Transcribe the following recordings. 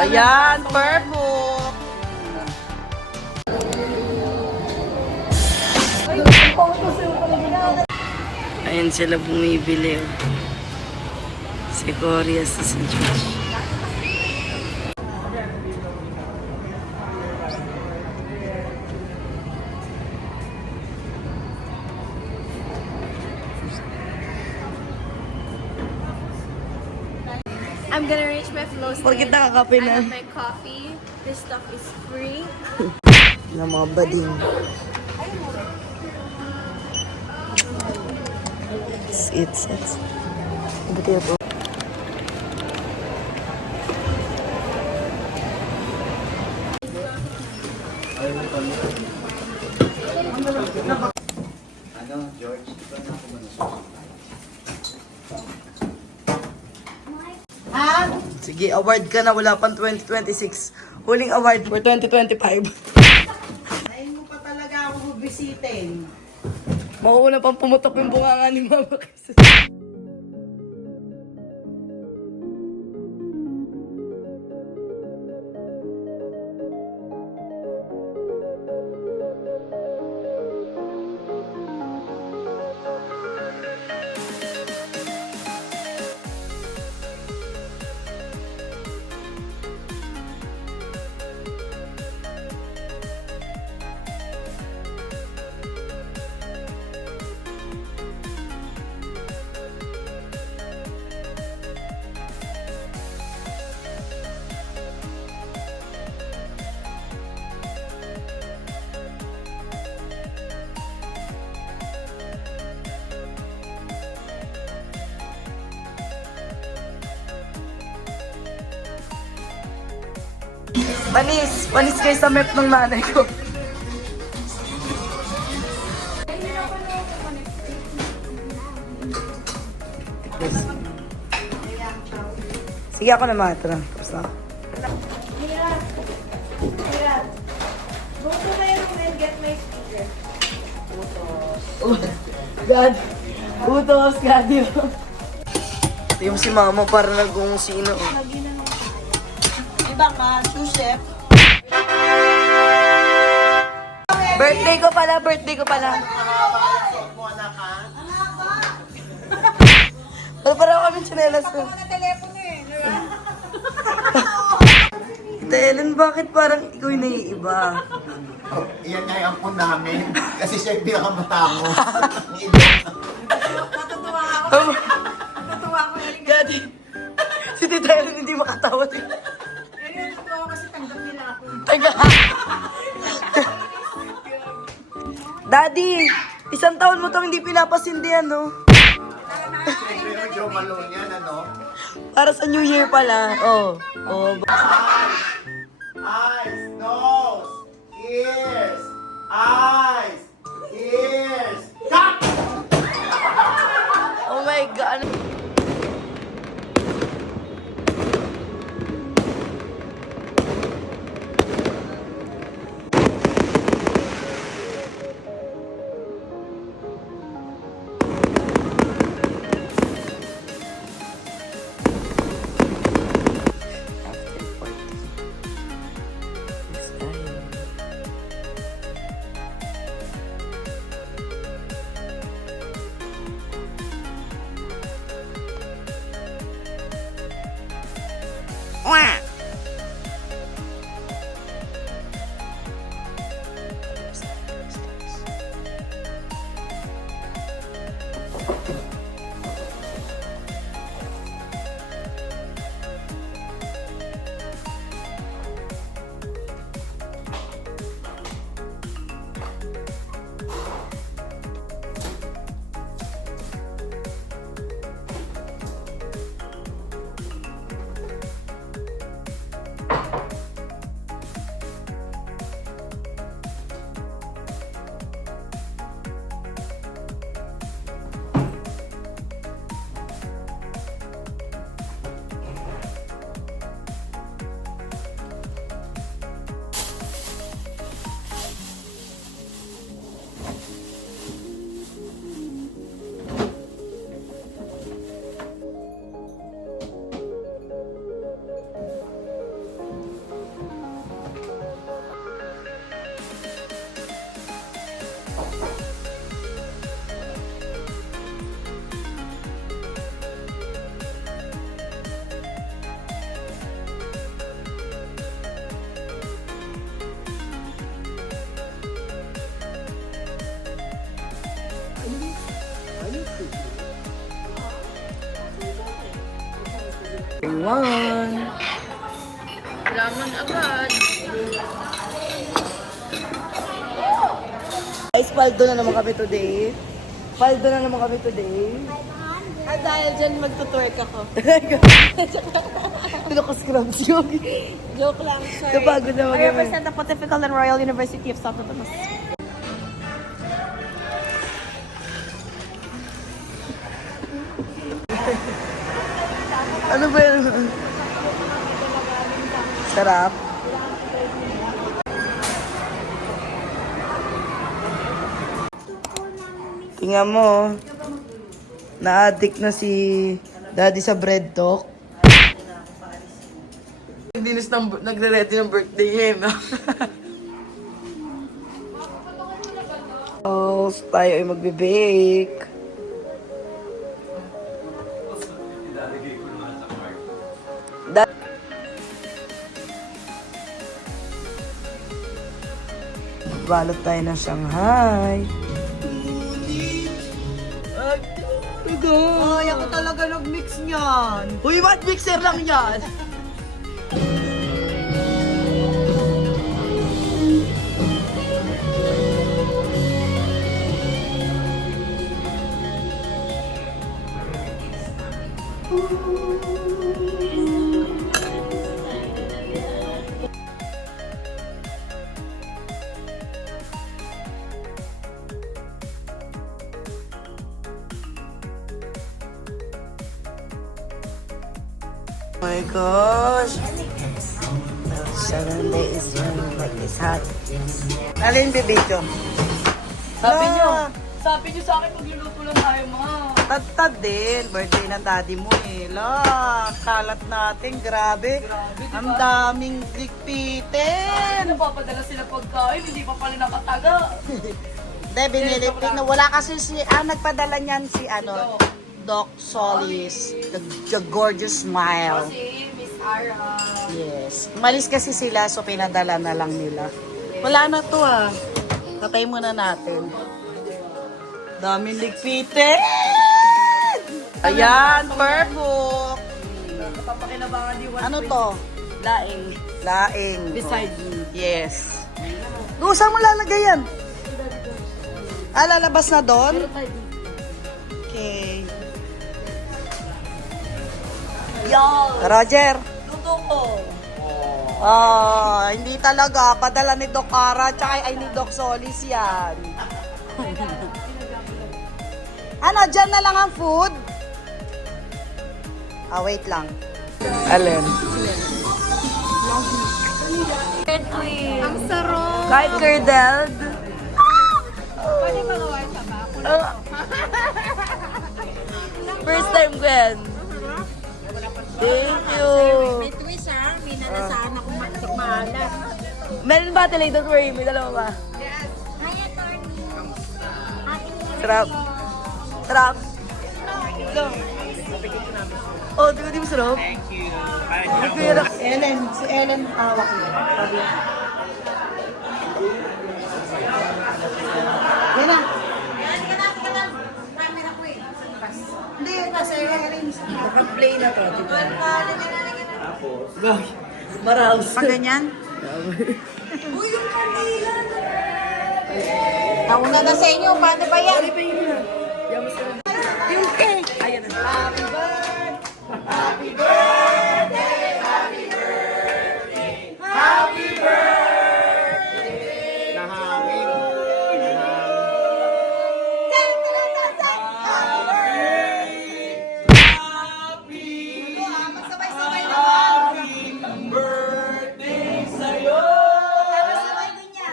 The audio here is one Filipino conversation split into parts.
Ayan, perfect. Ayan sila bumibili. Oh. Si Cory sa si Josh. I'm gonna reach my flow state. Bakit nakakape I na? have my coffee. This stuff is free. Na mga bading. It's. Buti ito. George, ito na ako Sige, award ka na. Wala pang 2026. Huling award for 2025. Ay mo pa talaga ako bibisitin. Mauuna pang pumutok yung bunganga ni Mama kasi. Panis kayo sa map ng nanay ko. Sige ako na mga ito na. Tapos na. Go to my room and get my speaker. God. Utos, God. Ito yung si Mama para nagkung sino. Iba nga, two chef. Birthday ko pala. Mo anak ha? Wala parang kami chinelas ko. Telepono eh. Ellen, bakit parang ikaw yung naiiba? Oh, iyan nga yung ampun namin. Kasi siya yung pinakamatango. Natutuwa ako. Natutuwa ako na rin. Gadi, si Tita Ellen hindi makatawa. Natutuwa ako kasi tanggap nila ako. Taga. Daddy, 1 taon mo tong hindi pinapasindihan, no? Siyempre yung Joe Malone yan, ano? Para sa New Year pala. Oh. Eyes, nose, ears, eyes, ears, cut! Oh my God. Everyone. Laman agad. Guys, paldo na naman kami today. Paldo na naman kami today. At dahil dyan magtutwerk ako. Pinaka-scrubs yung. Joke lang, sorry. Napagod na I mag-iwan. represent the Pontifical and Royal University of Santo Tomas. Ano ba yun? Sarap. Tingnan mo. Na-addict na si Daddy sa bread talk. Dinis ng nagre-ready ng birthday niya, no? Oh, tayo ay magbe-bake. Balot tayo ng Shanghai. Ay, ako talaga nag-mix niyan. Uy, what mixer lang yan? Oh my gosh. 7 days like this hot. Alin bibidyo? Sabi niyo sa akin, magluluto lang tayo, ma. Tad din. Birthday ng daddy mo eh. La, kalat natin. Grabe. Ang daming likpitin. Napapadala sila pagkain, hindi pa pala nakataga. Hindi, binili. Wala kasi nagpadala niyan si Doc Solis. The gorgeous smile. Si Miss Ara. Yes. Umalis kasi sila, so pinadala na lang nila. Wala na to Tatay muna natin. Daming ligpitin! Ayan, perfect! Papakinabangan di one Ano to? laing. Laing. Beside me. Yes. Saan mo lalagay yan? Lalabas na doon? Okay. Yo! Roger. Luto ko. Hindi talaga. Padala ni Doc Ara, tsaka ay ni Doc Solis yan. Ano, dyan na lang ang food? Wait lang. Alin? Ang sarap. Kahit curdled. Pwede magawa sa ba? First time, Gwen. Thank you. May twist may nalasaan ako maalat. Meron ba talaga? Don't worry. May dalawa ba? Hi, attorney. Sarap. Sarap. Oh, di mo sarap? Thank you. Si Ellen, hawak niya. Sabi niya. Yan na. Hindi, kasi Ellen. Naka-play na to. Maraos. Pag ganyan? Nauna na sa inyo, paano ba yan? Yung cake. Ayan na. Happy birthday. Happy birthday. Happy birthday. Happy birthday. Nahangin. Magsabay-sabay naman. Birthday sa'yo. Magsabay din niya.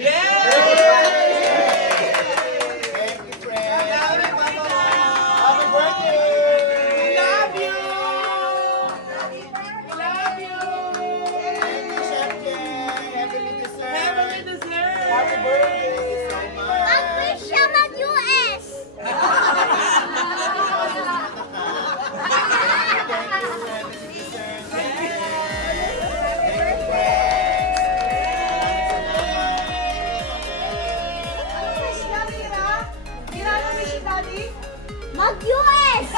Thank you, friend. Happy birthday! We love you! We love you! Thank you, Chef Jen. Heavenly dessert. Heavenly dessert. Happy birthday. Thank you so much. Ang wish siya mag-US! Thank you, Heavenly dessert. Thank you. Thank you, friends. Ano wish niya, Mira? Mira, ano wish ni Daddy? Mag-US!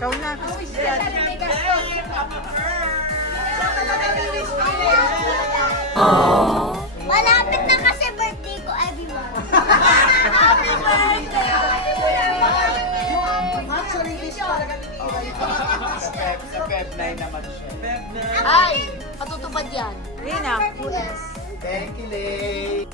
Ikaw na. Malapit na kasi birthday ko every month. Happy birthday! Actually, wish talaga ni Mira. Sa Feb 9 naman siya. Ay, patutupad yan. Rina. Thank you, Lay.